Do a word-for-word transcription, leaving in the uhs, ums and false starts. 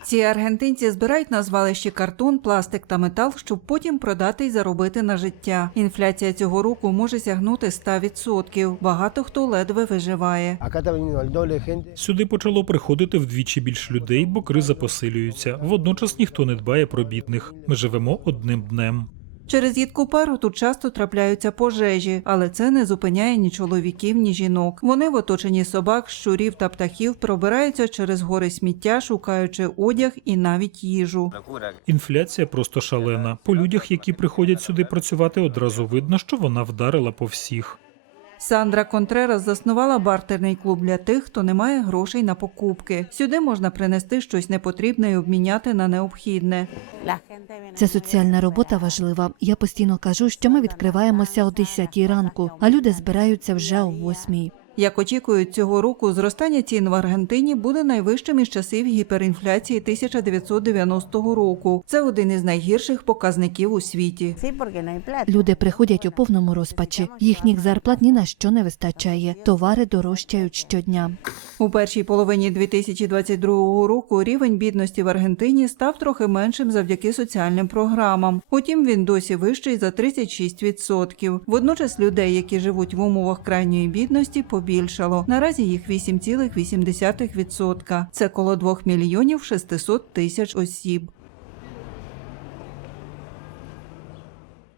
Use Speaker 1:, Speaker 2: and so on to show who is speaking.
Speaker 1: Ці аргентинці збирають на звалищі картон, пластик та метал, щоб потім продати й заробити на життя. Інфляція цього року може сягнути ста відсотків. Багато хто ледве виживає.
Speaker 2: Сюди почало приходити вдвічі більш людей, бо криза посилюється. Водночас ніхто не дбає про бідних. Ми живемо одним днем.
Speaker 1: Через їдку пару тут часто трапляються пожежі, але це не зупиняє ні чоловіків, ні жінок. Вони в оточенні собак, щурів та птахів пробираються через гори сміття, шукаючи одяг і навіть їжу.
Speaker 2: Інфляція просто шалена. По людях, які приходять сюди працювати, одразу видно, що вона вдарила по всіх.
Speaker 1: Сандра Контрерас заснувала бартерний клуб для тих, хто не має грошей на покупки. Сюди можна принести щось непотрібне і обміняти на необхідне.
Speaker 3: Ця соціальна робота важлива. Я постійно кажу, що ми відкриваємося о десятій ранку, а люди збираються вже о восьмій.
Speaker 1: Як очікують, цього року зростання цін в Аргентині буде найвищим із часів гіперінфляції тисяча дев'ятсот дев'яностого року. Це один із найгірших показників у світі.
Speaker 3: Люди приходять у повному розпачі. Їхніх зарплат ні на що не вистачає. Товари дорожчають щодня.
Speaker 1: У першій половині дві тисячі двадцять другого року рівень бідності в Аргентині став трохи меншим завдяки соціальним програмам. Утім, він досі вищий за тридцять шість відсотків. Водночас людей, які живуть в умовах крайньої бідності, побільшало. Наразі їх вісім цілих вісім десятих відсотка. Це коло двох мільйонів шестисот тисяч осіб.